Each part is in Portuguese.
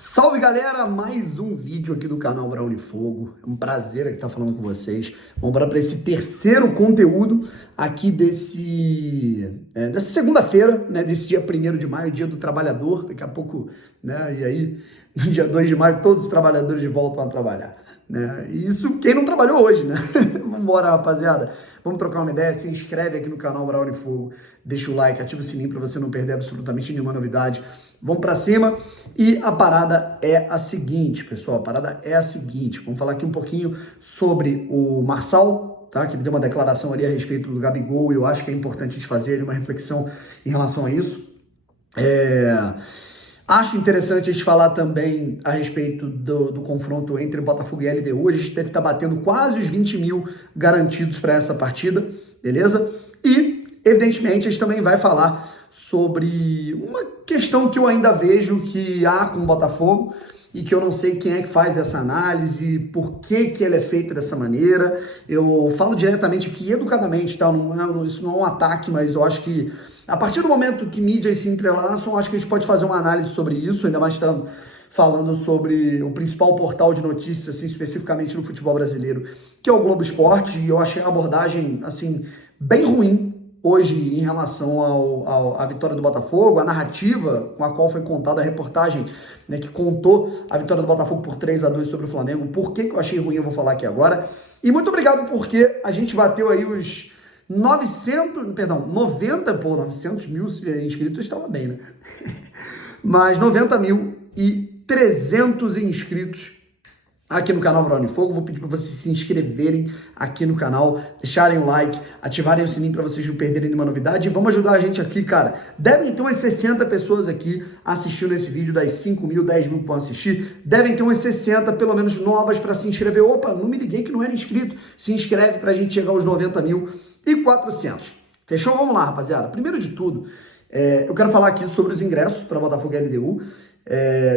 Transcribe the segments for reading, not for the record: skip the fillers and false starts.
Salve galera, mais um vídeo aqui do canal Braulio Fogo. É um prazer estar falando com vocês. Vamos para esse terceiro conteúdo aqui dessa segunda-feira, né, desse dia 1º de maio, dia do trabalhador. Daqui a pouco, né, e aí no dia 2 de maio todos os trabalhadores voltam a trabalhar, né? E isso quem não trabalhou hoje, né? Vamos embora, rapaziada. Vamos trocar uma ideia, se inscreve aqui no canal Braulio Fogo, deixa o like, ativa o sininho para você não perder absolutamente nenhuma novidade. Vamos para cima e a parada é a seguinte, pessoal, vamos falar aqui um pouquinho sobre o Marçal, tá? Que deu uma declaração ali a respeito do Gabigol, e eu acho que é importante a gente fazer uma reflexão em relação a isso. Acho interessante a gente falar também a respeito do confronto entre Botafogo e LDU. A gente deve estar batendo quase os 20 mil garantidos para essa partida, beleza? E, evidentemente, a gente também vai falar sobre uma questão que eu ainda vejo que há com o Botafogo e que eu não sei quem é que faz essa análise, por que ela é feita dessa maneira. Eu falo diretamente aqui, educadamente, tá? Isso não é um ataque, mas eu acho que a partir do momento que mídias se entrelaçam, acho que a gente pode fazer uma análise sobre isso, ainda mais estamos falando sobre o principal portal de notícias, assim, especificamente no futebol brasileiro, que é o Globo Esporte, e eu achei a abordagem, assim, bem ruim hoje em relação à vitória do Botafogo, a narrativa com a qual foi contada a reportagem, né, que contou a vitória do Botafogo por 3-2 sobre o Flamengo. Por que eu achei ruim, eu vou falar aqui agora. E muito obrigado porque a gente bateu aí os 900 mil inscritos, estava bem, né? Mas 90.300 inscritos aqui no canal Braulio Fogo. Vou pedir para vocês se inscreverem aqui no canal, deixarem o like, ativarem o sininho para vocês não perderem nenhuma novidade. E vamos ajudar a gente aqui, cara. Devem ter umas 60 pessoas aqui assistindo esse vídeo, das 5 mil, 10 mil que vão assistir. Devem ter umas 60, pelo menos, novas para se inscrever. Opa, não me liguei que não era inscrito. Se inscreve para a gente chegar aos 90.400. Fechou? Vamos lá, rapaziada. Primeiro de tudo, eu quero falar aqui sobre os ingressos para Botafogo e LDU.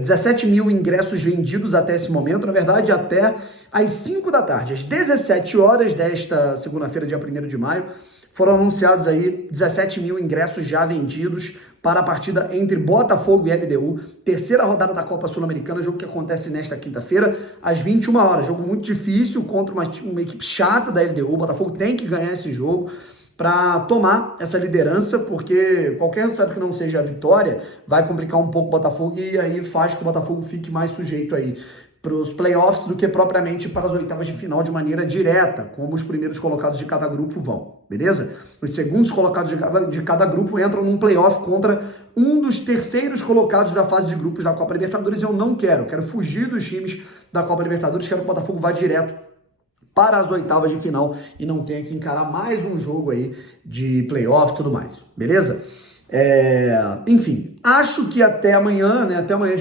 17 mil ingressos vendidos até esse momento, na verdade até às 5 da tarde, às 17 horas desta segunda-feira, dia 1º de maio, foram anunciados aí 17 mil ingressos já vendidos para a partida entre Botafogo e LDU, terceira rodada da Copa Sul-Americana, jogo que acontece nesta quinta-feira, às 21 horas, jogo muito difícil contra uma equipe chata da LDU. O Botafogo tem que ganhar esse jogo para tomar essa liderança, porque qualquer resultado que não seja a vitória vai complicar um pouco o Botafogo e aí faz que o Botafogo fique mais sujeito aí para os playoffs do que propriamente para as oitavas de final de maneira direta, como os primeiros colocados de cada grupo vão, beleza? Os segundos colocados de cada grupo entram num playoff contra um dos terceiros colocados da fase de grupos da Copa Libertadores. Eu não quero fugir dos times da Copa Libertadores, quero que o Botafogo vá direto para as oitavas de final e não tenha que encarar mais um jogo aí de playoff e tudo mais, beleza? Enfim, acho que até amanhã, né, até amanhã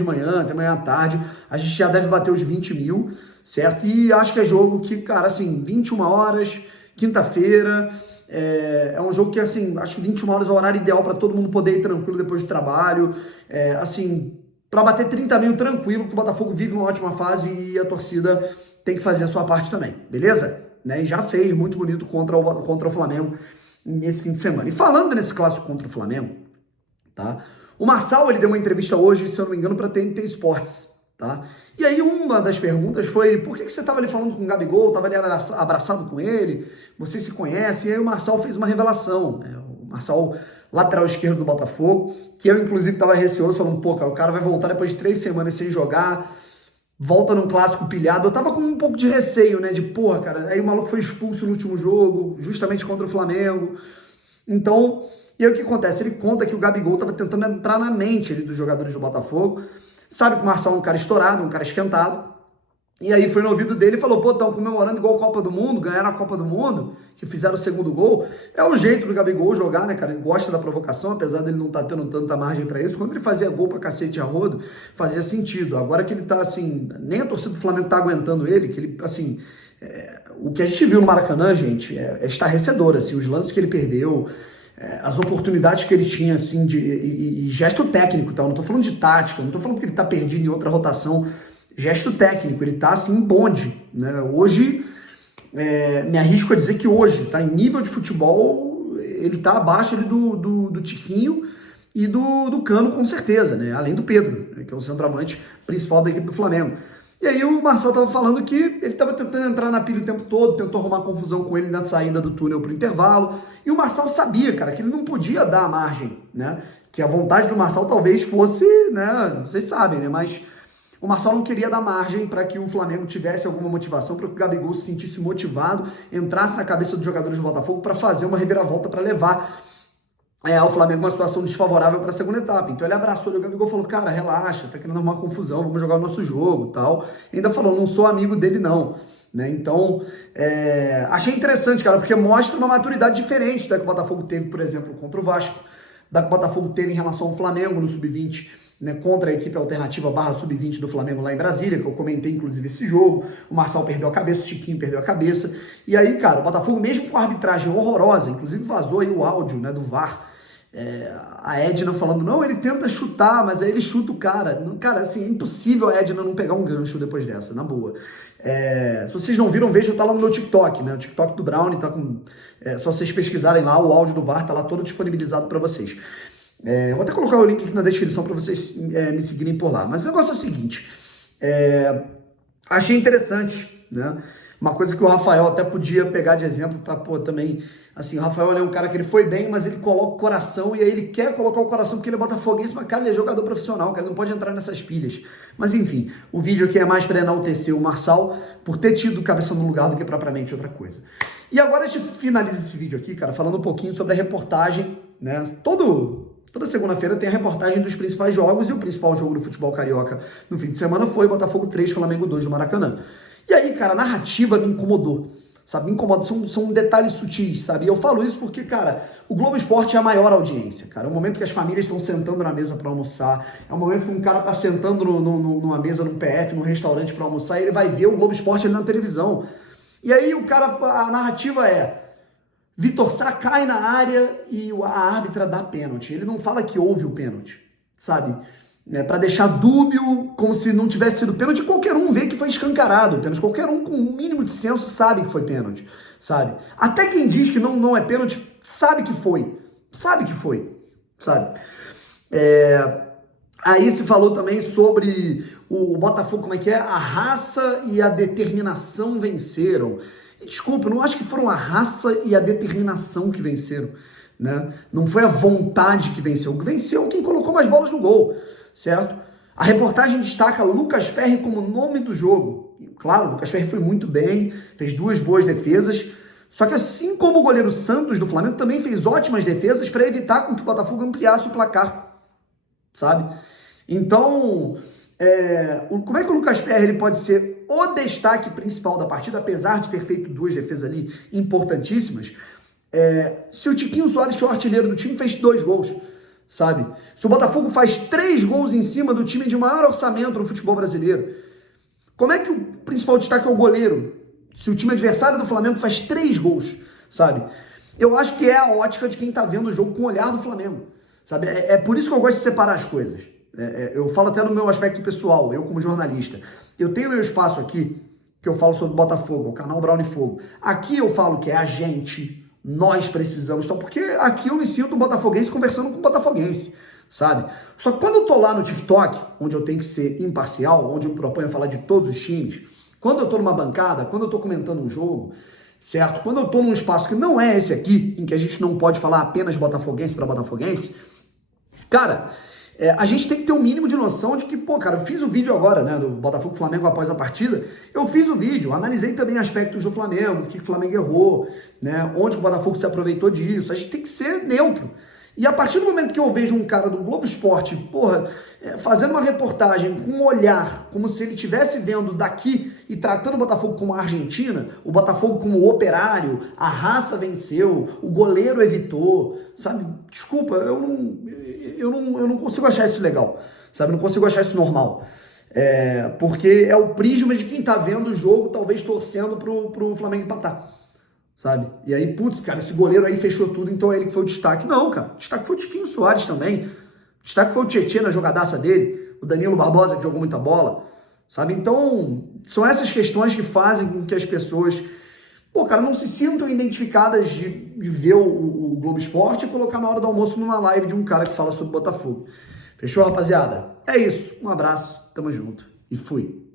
à tarde, a gente já deve bater os 20 mil, certo? E acho que é jogo que, cara, assim, 21 horas, quinta-feira, é um jogo que, assim, acho que 21 horas é o horário ideal para todo mundo poder ir tranquilo depois do trabalho, assim, para bater 30 mil tranquilo, porque o Botafogo vive uma ótima fase e a torcida tem que fazer a sua parte também, beleza? Né? E já fez muito bonito contra o Flamengo nesse fim de semana. E falando nesse clássico contra o Flamengo, tá? O Marçal, ele deu uma entrevista hoje, se eu não me engano, para TNT Esportes, tá? E aí uma das perguntas foi, por que você estava ali falando com o Gabigol, estava ali abraçado com ele, vocês se conhecem? E aí o Marçal fez uma revelação, né? O Marçal, lateral esquerdo do Botafogo, que eu inclusive estava receoso, falando, pô, cara, o cara vai voltar depois de 3 semanas sem jogar, volta num clássico pilhado. Eu tava com um pouco de receio, né? De, porra, cara, aí o maluco foi expulso no último jogo, justamente contra o Flamengo. Então, e aí o que acontece? Ele conta que o Gabigol tava tentando entrar na mente ali dos jogadores do Botafogo. Sabe que o Marçal é um cara estourado, um cara esquentado. E aí foi no ouvido dele e falou, pô, estão comemorando igual a Copa do Mundo, ganharam a Copa do Mundo, que fizeram o segundo gol. É o jeito do Gabigol jogar, né, cara? Ele gosta da provocação, apesar dele não estar tendo tanta margem pra isso. Quando ele fazia gol pra cacete a rodo, fazia sentido. Agora que ele tá, assim, nem a torcida do Flamengo tá aguentando ele, que ele, assim, o que a gente viu no Maracanã, gente, é estarrecedor, assim, os lances que ele perdeu, as oportunidades que ele tinha, assim, e gesto técnico, tá? Eu não tô falando de tática, não tô falando que ele tá perdido em outra rotação. Gesto técnico, ele tá assim em bonde, né? Hoje, me arrisco a dizer que hoje, tá em nível de futebol, ele tá abaixo ali do Tiquinho e do Cano, com certeza, né? Além do Pedro, né? Que é o centroavante principal da equipe do Flamengo. E aí o Marcel estava falando que ele estava tentando entrar na pilha o tempo todo, tentou arrumar confusão com ele na saída do túnel para o intervalo. E o Marcel sabia, cara, que ele não podia dar a margem, né? Que a vontade do Marcel talvez fosse, né? Vocês sabem, né? Mas o Marcel não queria dar margem para que o Flamengo tivesse alguma motivação, para que o Gabigol se sentisse motivado, entrasse na cabeça dos jogadores do Botafogo para fazer uma reviravolta, para levar ao Flamengo uma situação desfavorável para a segunda etapa. Então ele abraçou o Gabigol e falou, cara, relaxa, tá querendo arrumar confusão, vamos jogar o nosso jogo e tal. E ainda falou, não sou amigo dele não. Né? Então, achei interessante, cara, porque mostra uma maturidade diferente da que o Botafogo teve, por exemplo, contra o Vasco, da que o Botafogo teve em relação ao Flamengo no Sub-20, né, contra a equipe alternativa /Sub-20 do Flamengo lá em Brasília, que eu comentei inclusive esse jogo. O Marçal perdeu a cabeça, o Chiquinho perdeu a cabeça. E aí, cara, o Botafogo, mesmo com a arbitragem horrorosa, inclusive vazou aí o áudio, né, do VAR, a Edna falando, não, ele tenta chutar, mas aí ele chuta o cara. Cara, assim, é impossível a Edna não pegar um gancho depois dessa, na boa. Se vocês não viram, vejam, tá lá no meu TikTok, né? O TikTok do Brownie tá com... só vocês pesquisarem lá, o áudio do VAR tá lá todo disponibilizado para vocês. Vou até colocar o link aqui na descrição para vocês me seguirem por lá. Mas o negócio é o seguinte, achei interessante, né? Uma coisa que o Rafael até podia pegar de exemplo para, também, assim, o Rafael é um cara que ele foi bem, mas ele coloca o coração, e aí ele quer colocar o coração porque ele é botafoguense, mas, cara, ele é jogador profissional, cara, ele não pode entrar nessas pilhas. Mas, enfim, o vídeo aqui é mais para enaltecer o Marçal por ter tido cabeça no lugar do que propriamente outra coisa. E agora a gente finaliza esse vídeo aqui, cara, falando um pouquinho sobre a reportagem, né? Toda segunda-feira tem a reportagem dos principais jogos, e o principal jogo do futebol carioca no fim de semana foi Botafogo 3, Flamengo 2 do Maracanã. E aí, cara, a narrativa me incomodou, sabe? Me incomoda, são detalhes sutis, sabe? E eu falo isso porque, cara, o Globo Esporte é a maior audiência, cara. É o momento que as famílias estão sentando na mesa para almoçar, é o momento que um cara tá sentando numa mesa, num PF, num restaurante para almoçar, e ele vai ver o Globo Esporte ali na televisão. E aí a narrativa é: Vitor Sá cai na área e a árbitra dá pênalti. Ele não fala que houve o pênalti, sabe? Para deixar dúbio, como se não tivesse sido pênalti, qualquer um vê que foi escancarado o pênalti. Qualquer um com um mínimo de senso sabe que foi pênalti, sabe? Até quem diz que não é pênalti sabe que foi, sabe? Aí se falou também sobre o Botafogo, como é que é? A raça e a determinação venceram. E desculpa, eu não acho que foram a raça e a determinação que venceram, né? Não foi a vontade que venceu. O que venceu quem colocou mais bolas no gol, certo? A reportagem destaca Lucas Perry como nome do jogo. Claro, o Lucas Perry foi muito bem, fez 2 boas defesas, só que assim como o goleiro Santos do Flamengo também fez ótimas defesas para evitar com que o Botafogo ampliasse o placar, sabe? Então, como é que o Lucas Perry ele pode ser o destaque principal da partida, apesar de ter feito 2 defesas ali importantíssimas, se o Tiquinho Soares, que é o artilheiro do time, fez 2 gols, sabe? Se o Botafogo faz 3 gols em cima do time de maior orçamento no futebol brasileiro, como é que o principal destaque é o goleiro? Se o time adversário do Flamengo faz 3 gols, sabe? Eu acho que é a ótica de quem tá vendo o jogo com o olhar do Flamengo, sabe? É por isso que eu gosto de separar as coisas. Eu falo até no meu aspecto pessoal, eu como jornalista. Eu tenho meu espaço aqui, que eu falo sobre o Botafogo, o canal Brownie Fogo. Aqui eu falo que é a gente... Nós precisamos, então, porque aqui eu me sinto um botafoguense conversando com um botafoguense, sabe? Só que quando eu tô lá no TikTok, onde eu tenho que ser imparcial, onde eu me proponho a falar de todos os times, quando eu tô numa bancada, quando eu tô comentando um jogo, certo? Quando eu tô num espaço que não é esse aqui, em que a gente não pode falar apenas botafoguense para botafoguense, cara... a gente tem que ter um mínimo de noção de que, cara, eu fiz o vídeo agora, né, do Botafogo Flamengo após a partida, eu fiz o vídeo, analisei também aspectos do Flamengo, o que o Flamengo errou, né, onde o Botafogo se aproveitou disso. A gente tem que ser neutro. E a partir do momento que eu vejo um cara do Globo Esporte, fazendo uma reportagem com um olhar, como se ele estivesse vendo daqui e tratando o Botafogo como a Argentina, o Botafogo como o operário, a raça venceu, o goleiro evitou, sabe? Desculpa, eu não consigo achar isso legal, sabe? Não consigo achar isso normal. Porque é o prisma de quem tá vendo o jogo, talvez torcendo pro Flamengo empatar, sabe? E aí, putz, cara, esse goleiro aí fechou tudo, então é ele que foi o destaque. Não, cara, o destaque foi o Tiquinho Soares também. O destaque foi o Tietchan na jogadaça dele, o Danilo Barbosa que jogou muita bola, sabe? Então, são essas questões que fazem com que as pessoas pô, cara, não se sintam identificadas de ver o Globo Esporte e colocar na hora do almoço numa live de um cara que fala sobre Botafogo. Fechou, rapaziada? É isso. Um abraço, tamo junto e fui.